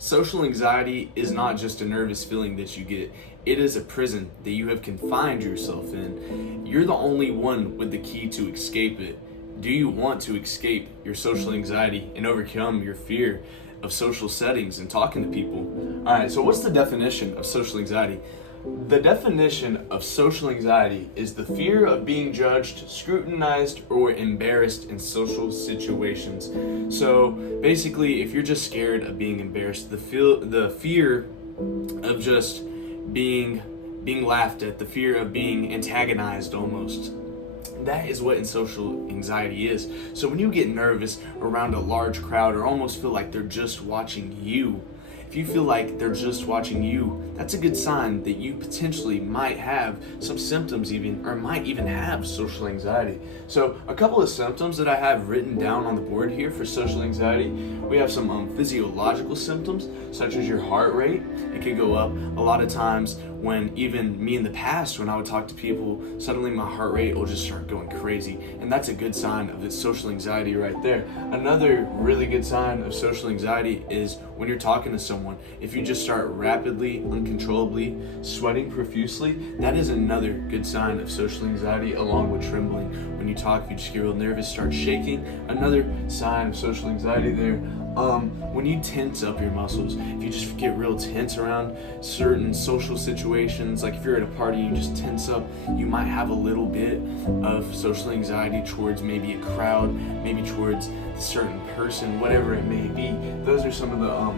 Social anxiety is not just a nervous feeling that you get. It is a prison that you have confined yourself in. You're the only one with the key to escape it. Do you want to escape your social anxiety and overcome your fear of social settings and talking to people? All right, so what's the definition of social anxiety? The definition of social anxiety is the fear of being judged, scrutinized, or embarrassed in social situations. So basically, if you're just scared of being embarrassed, the fear of just being laughed at, the fear of being antagonized almost. That is what social anxiety is. So when you get nervous around a large crowd or almost feel like they're just watching you, if you feel like they're just watching you, that's a good sign that you potentially might have some symptoms or might even have social anxiety. So a couple of symptoms that I have written down on the board here for social anxiety, we have some physiological symptoms, such as your heart rate. It could go up. A lot of times when even me in the past, when I would talk to people, suddenly my heart rate will just start going crazy. And that's a good sign of this social anxiety right there. Another really good sign of social anxiety is when you're talking to someone, if you just start rapidly, uncontrollably sweating profusely, that is another good sign of social anxiety, along with trembling. When you talk, if you just get real nervous, start shaking, another sign of social anxiety there. When you tense up your muscles, if you just get real tense around certain social situations, like if you're at a party and you just tense up, you might have a little bit of social anxiety towards maybe a crowd, maybe towards a certain person, whatever it may be. Those are some of the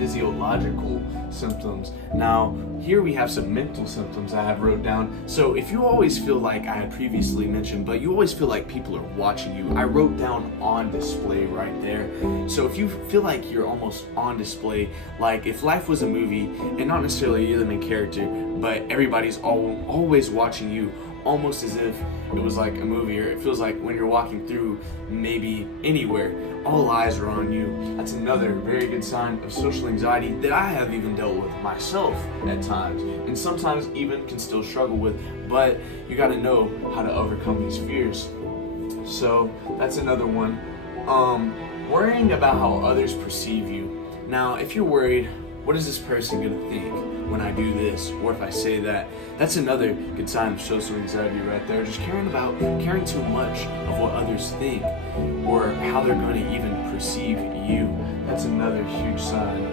physiological symptoms. Now, here we have some mental symptoms I have wrote down. So if you always feel like I had previously mentioned, but you always feel like people are watching you, I wrote down on display right there. So if you feel like you're almost on display, like if life was a movie and not necessarily you're the main character, but everybody's always watching you, almost as if it was like a movie, or it feels like when you're walking through maybe anywhere, all eyes are on you. That's another very good sign of social anxiety that I have even dealt with myself at times, and sometimes even can still struggle with, but you got to know how to overcome these fears. So that's another one. Worrying about how others perceive you. Now, if you're worried, what is this person gonna think when I do this, or if I say that? That's another good sign of social anxiety right there. Just caring too much of what others think, or how they're going to even perceive you. That's another huge sign.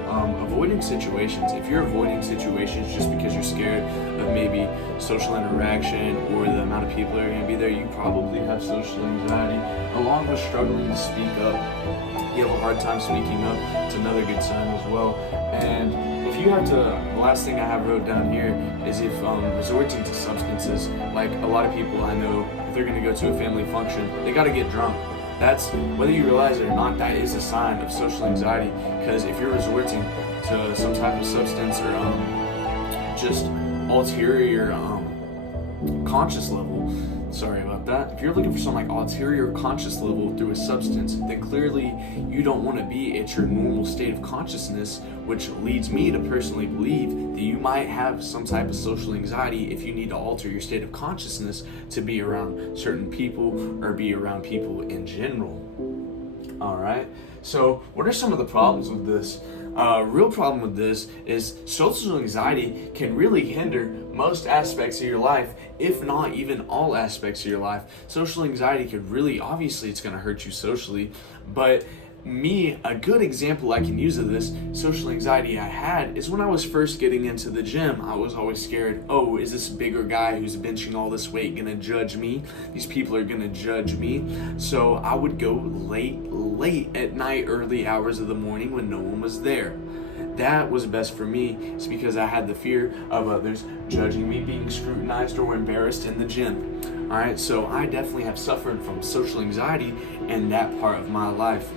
Avoiding situations. If you're avoiding situations just because you're scared of maybe social interaction or the amount of people that are going to be there, you probably have social anxiety, along with struggling to speak up. You have a hard time speaking up. It's another good sign as well. And if you have to, the last thing I have wrote down here is if resorting to substances. Like a lot of people I know, if they're going to go to a family function, they got to get drunk. That's, whether you realize it or not, that is a sign of social anxiety, because if you're resorting to some type of substance or just ulterior conscious level, sorry about that, if you're looking for some like ulterior conscious level through a substance, then clearly you don't want to be at your normal state of consciousness, which leads me to personally believe that you might have some type of social anxiety if you need to alter your state of consciousness to be around certain people or be around people in general. All right, so what are some of the problems with this? Real problem with this is social anxiety can really hinder most aspects of your life, if not even all aspects of your life. Social anxiety could really, obviously it's going to hurt you socially, but a good example I can use of this social anxiety I had is when I was first getting into the gym. I was always scared, oh, is this bigger guy who's benching all this weight gonna judge me? These people are gonna judge me. So I would go late at night, early hours of the morning when no one was there. That was best for me. It's because I had the fear of others judging me, being scrutinized or embarrassed in the gym. All right, so I definitely have suffered from social anxiety in that part of my life.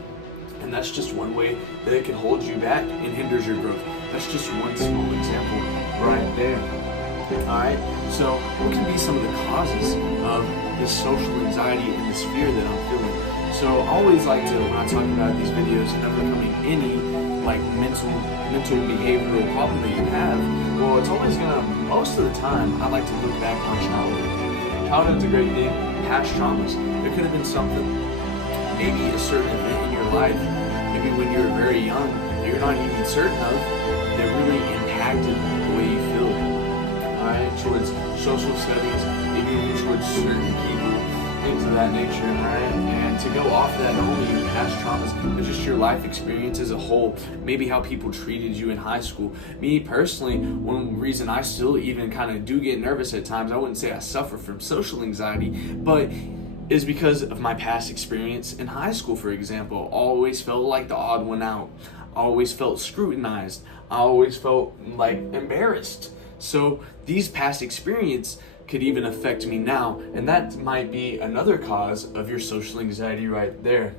And that's just one way that it can hold you back and hinders your growth. That's just one small example right there. Alright, so what can be some of the causes of this social anxiety and this fear that I'm feeling? So I always like to, when I talk about these videos and overcoming any like mental behavioral problem that you have, well, it's always gonna, most of the time, I like to look back on childhood. Childhood's a great thing. Past traumas. There could have been something, maybe a certain event in your life, maybe when you were very young, that you're not even certain of that really impacted the way you feel, all right, towards social settings, maybe even towards certain people, things of that nature, all right? And to go off of that, not only your past traumas, but just your life experience as a whole, maybe how people treated you in high school. Me personally, one reason I still even kind of do get nervous at times, I wouldn't say I suffer from social anxiety, but is because of my past experience in high school, for example. I always felt like the odd one out. I always felt scrutinized. I always felt like embarrassed. So these past experiences could even affect me now, and that might be another cause of your social anxiety right there.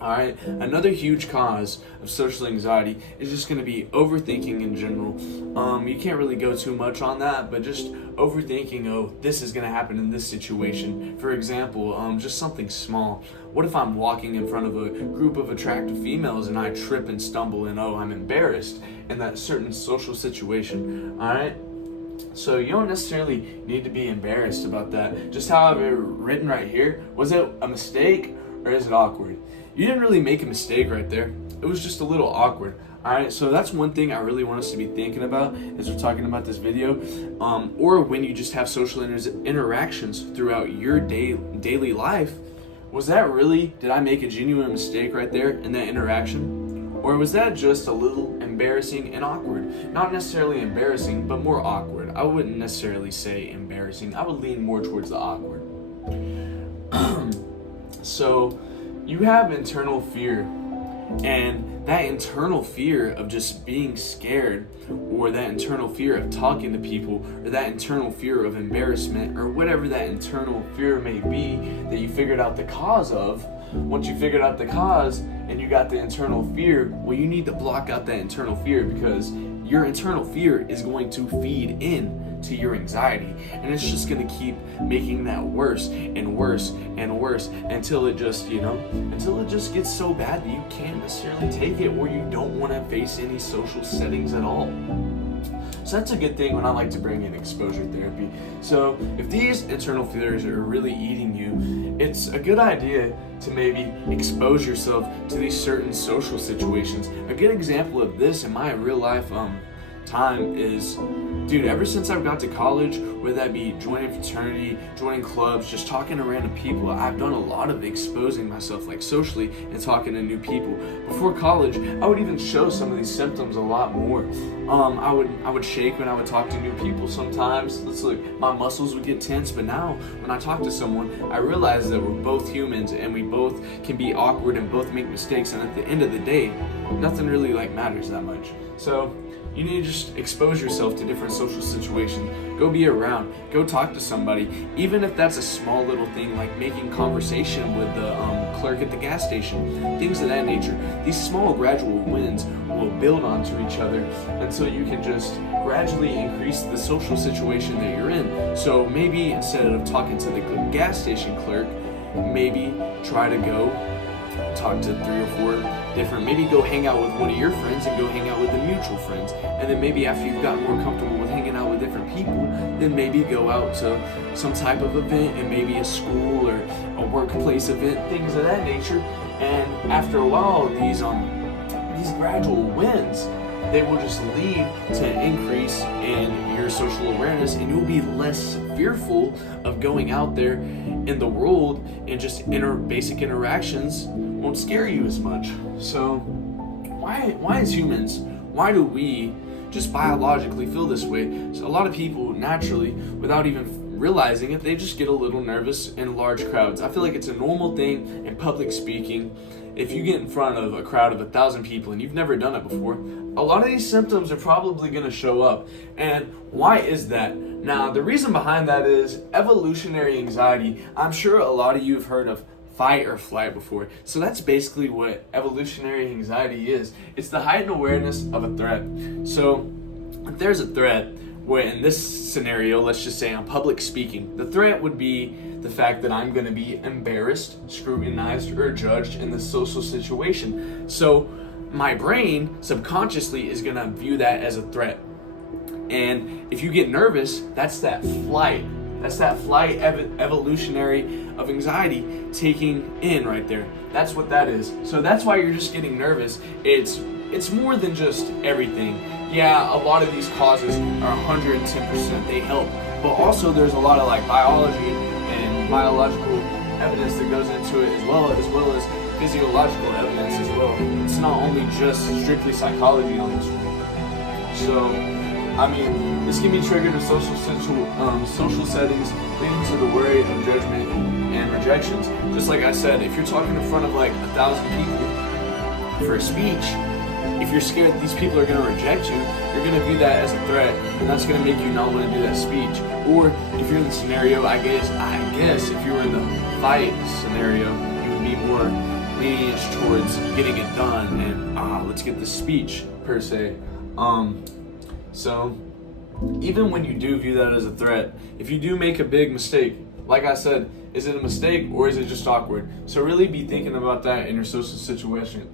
All right, another huge cause of social anxiety is just going to be overthinking in general. You can't really go too much on that, but just overthinking, oh, this is going to happen in this situation. For example, just something small. What if I'm walking in front of a group of attractive females and I trip and stumble and, oh, I'm embarrassed in that certain social situation, all right? So you don't necessarily need to be embarrassed about that. Just how I've written right here, was it a mistake or is it awkward? You didn't really make a mistake right there. It was just a little awkward. All right, so that's one thing I really want us to be thinking about as we're talking about this video, or when you just have social interactions throughout your daily life. Was that really, did I make a genuine mistake right there in that interaction? Or was that just a little embarrassing and awkward? Not necessarily embarrassing, but more awkward. I wouldn't necessarily say embarrassing. I would lean more towards the awkward. So you have internal fear, and that internal fear of just being scared, or that internal fear of talking to people, or that internal fear of embarrassment, or whatever that internal fear may be that you figured out the cause of. Once you figured out the cause and you got the internal fear, well, you need to block out that internal fear, because your internal fear is going to feed in to your anxiety, and it's just going to keep making that worse and worse and worse until it just, until it just gets so bad that you can't necessarily take it, or you don't want to face any social settings at all. So that's a good thing when I like to bring in exposure therapy. So if these internal fears are really eating you, it's a good idea to maybe expose yourself to these certain social situations. A good example of this in my real life time is, dude, ever since I've got to college, whether that be joining fraternity, joining clubs, just talking to random people, I've done a lot of exposing myself, like socially, and talking to new people. Before college, I would even show some of these symptoms a lot more. I would shake when I would talk to new people sometimes. My muscles would get tense, but now when I talk to someone, I realize that we're both humans and we both can be awkward and both make mistakes, and at the end of the day, nothing really matters that much. So you need to just expose yourself to different social situations. Go be around. Go talk to somebody. Even if that's a small little thing like making conversation with the clerk at the gas station. Things of that nature. These small gradual wins will build onto each other until you can just gradually increase the social situation that you're in. So maybe instead of talking to the gas station clerk, maybe try to go talk to 3 or 4 different, maybe go hang out with one of your friends and go hang out with the mutual friends, and then maybe after you've gotten more comfortable with hanging out with different people, then maybe go out to some type of event, and maybe a school or a workplace event, things of that nature. And after a while, these gradual wins, they will just lead to increase in your social awareness, and you'll be less fearful of going out there in the world, and just basic interactions won't scare you as much. So why as humans, why do we just biologically feel this way? So a lot of people naturally, without even realizing it, they just get a little nervous in large crowds. I feel like it's a normal thing in public speaking. If you get in front of a crowd of 1,000 people and you've never done it before, a lot of these symptoms are probably going to show up. And why is that? Now, the reason behind that is evolutionary anxiety. I'm sure a lot of you have heard of fight or flight before. So that's basically what evolutionary anxiety is. It's the heightened awareness of a threat. So if there's a threat, where in this scenario, let's just say I'm public speaking, the threat would be the fact that I'm going to be embarrassed, scrutinized, or judged in this social situation. So my brain subconsciously is going to view that as a threat. And if you get nervous, that's that flight. That's that flight evolutionary of anxiety taking in right there. That's what that is. So that's why you're just getting nervous. It's it's more than just everything. Yeah, a lot of these causes are 110%, they help, but also there's a lot of like biology and biological evidence that goes into it as well as physiological evidence as well. It's not only just strictly psychology on this one. So, I mean, this can be triggered in social settings, leading to the worry of judgment and rejections. Just like I said, if you're talking in front of like 1,000 people for a speech, if you're scared that these people are going to reject you, you're going to view that as a threat, and that's going to make you not want to do that speech. Or if you're in the scenario, I guess if you were in the fight scenario, you would be more lenient towards getting it done and let's get the speech per se. So even when you do view that as a threat, if you do make a big mistake, like I said, is it a mistake or is it just awkward? So really be thinking about that in your social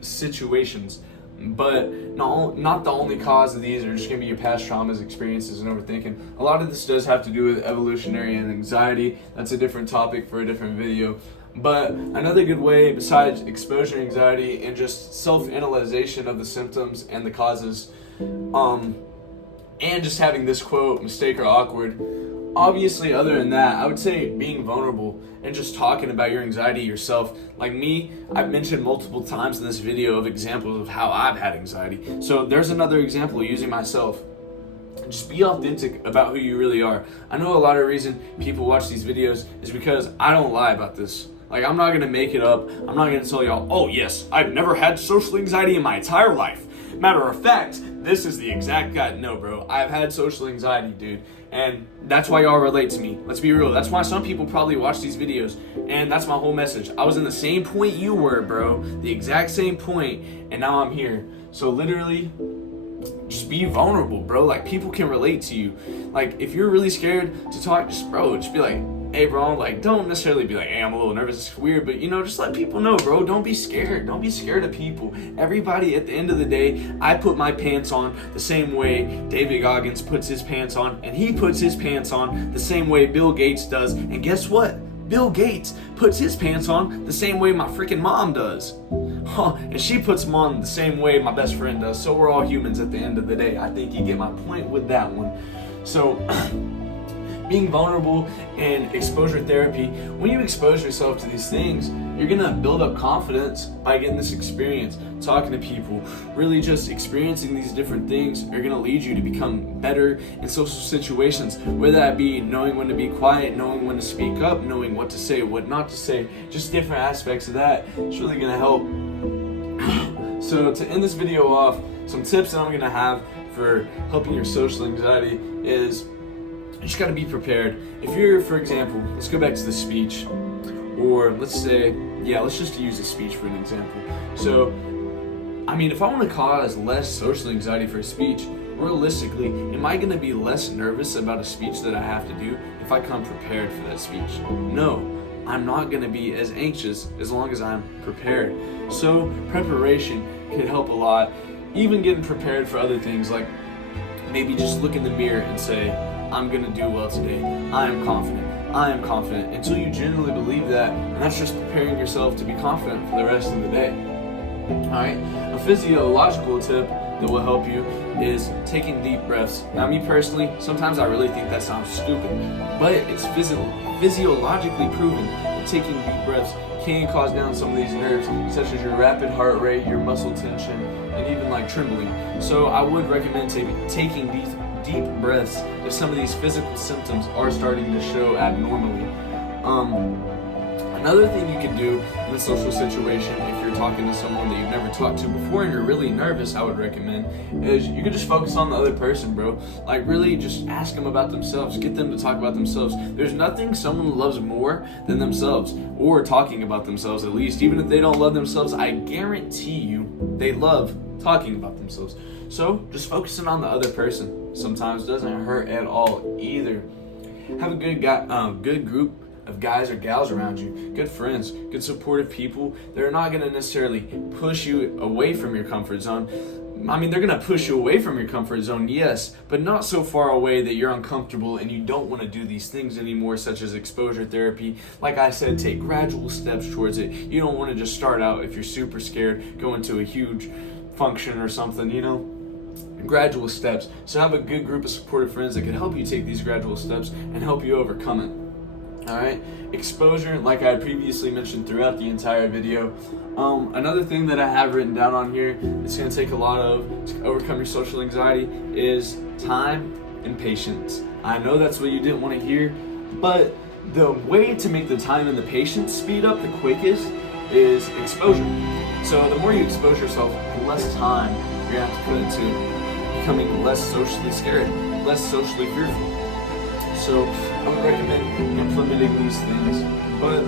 situations. But not the only cause of these are just going to be your past traumas, experiences, and overthinking. A lot of this does have to do with evolutionary and anxiety. That's a different topic for a different video. But another good way besides exposure anxiety and just self-analyzation of the symptoms and the causes, and just having this quote, mistake or awkward, obviously other than that, I would say being vulnerable and just talking about your anxiety yourself. Like me, I've mentioned multiple times in this video of examples of how I've had anxiety. So there's another example using myself. Just be authentic about who you really are. I know a lot of reason people watch these videos is because I don't lie about this. Like, I'm not going to make it up. I'm not going to tell y'all, oh yes, I've never had social anxiety in my entire life. Matter of fact, this is the exact guy. No, bro, I've had social anxiety, dude. And that's why y'all relate to me. Let's be real. That's why some people probably watch these videos. And that's my whole message. I was in the same point you were, bro. The exact same point. And now I'm here. So literally, just be vulnerable, bro. Like, people can relate to you. Like, if you're really scared to talk, just be like, hey, bro, like, don't necessarily be like, hey, I'm a little nervous, it's weird, but, just let people know, bro. Don't be scared. Don't be scared of people. Everybody, at the end of the day, I put my pants on the same way David Goggins puts his pants on, and he puts his pants on the same way Bill Gates does. And guess what? Bill Gates puts his pants on the same way my freaking mom does. And she puts them on the same way my best friend does. So we're all humans at the end of the day. I think you get my point with that one. So being vulnerable and exposure therapy, when you expose yourself to these things, you're gonna build up confidence by getting this experience, talking to people, really just experiencing these different things are gonna lead you to become better in social situations, whether that be knowing when to be quiet, knowing when to speak up, knowing what to say, what not to say, just different aspects of that. It's really gonna help. So to end this video off, some tips that I'm gonna have for helping your social anxiety is you just gotta be prepared. If you're, for example, let's go back to the speech, or let's just use a speech for an example. So, I mean, if I want to cause less social anxiety for a speech, realistically, am I gonna be less nervous about a speech that I have to do if I come prepared for that speech? No, I'm not gonna be as anxious as long as I'm prepared. So, preparation can help a lot. Even getting prepared for other things, like maybe just look in the mirror and say, I'm gonna do well today. I am confident. I am confident. Until you genuinely believe that, and that's just preparing yourself to be confident for the rest of the day. Alright? A physiological tip that will help you is taking deep breaths. Now, me personally, sometimes I really think that sounds stupid, but it's physiologically proven that taking deep breaths can cause down some of these nerves, such as your rapid heart rate, your muscle tension, and even like trembling. So I would recommend taking deep breaths if some of these physical symptoms are starting to show abnormally. Another thing you can do in a social situation, if you're talking to someone that you've never talked to before and you're really nervous, I would recommend, is you can just focus on the other person, bro. Like, really just ask them about themselves. Get them to talk about themselves. There's nothing someone loves more than themselves, or talking about themselves at least. Even if they don't love themselves, I guarantee you they love talking about themselves. So just focusing on the other person sometimes doesn't hurt at all either. Have a good group of guys or gals around you, good friends, good supportive people. They're not going to necessarily push you away from your comfort zone. I mean, they're going to push you away from your comfort zone, yes, but not so far away that you're uncomfortable and you don't want to do these things anymore, such as exposure therapy. Like I said, take gradual steps towards it. You don't want to just start out, if you're super scared, go into a huge function or something, you know? Gradual steps. So have a good group of supportive friends that can help you take these gradual steps and help you overcome it. All right, exposure, like I had previously mentioned throughout the entire video. Another thing that I have written down on here that's going to take a lot of to overcome your social anxiety is time and patience. I know that's what you didn't want to hear, but the way to make the time and the patience speed up the quickest is exposure. So the more you expose yourself, the less time you're going to have to put into becoming less socially scared, less socially fearful. So I would recommend implementing these things, but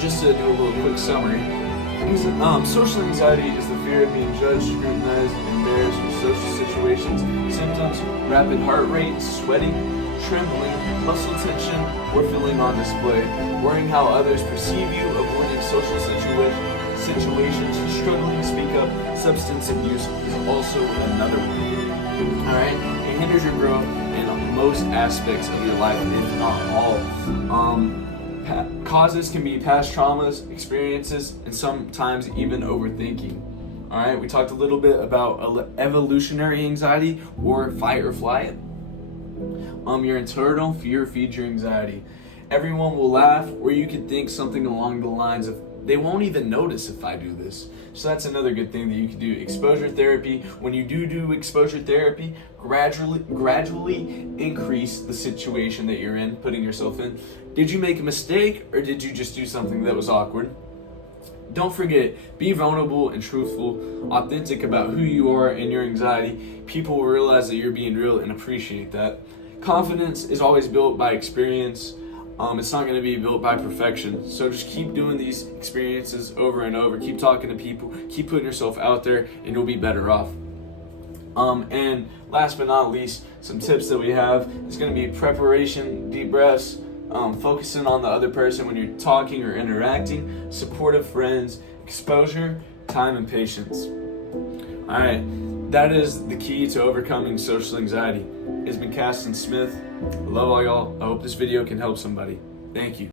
just to do a little quick summary, social anxiety is the fear of being judged, scrutinized, and embarrassed with social situations. Symptoms: rapid heart rate, sweating, trembling, muscle tension, or feeling on display, worrying how others perceive you, avoiding social situations, struggling to speak up. Substance abuse is also another one. All right, it hinders your growth in most aspects of your life, if not all. Causes can be past traumas, experiences, and sometimes even overthinking. All right, we talked a little bit about evolutionary anxiety or fight or flight. Your internal fear feeds your anxiety. Everyone will laugh, or you could think something along the lines of, they won't even notice if I do this. So that's another good thing that you can do. Exposure therapy. When you do exposure therapy, gradually increase the situation that you're in, putting yourself in. Did you make a mistake, or did you just do something that was awkward? Don't forget, be vulnerable and truthful, authentic about who you are and your anxiety. People will realize that you're being real and appreciate that. Confidence is always built by experience. It's not going to be built by perfection. So just keep doing these experiences over and over. Keep talking to people. Keep putting yourself out there, and you'll be better off. And last but not least, some tips that we have is going to be preparation, deep breaths, focusing on the other person when you're talking or interacting, supportive friends, exposure, time, and patience. All right, that is the key to overcoming social anxiety. It's been Caston Smith. I love all y'all. I hope this video can help somebody. Thank you.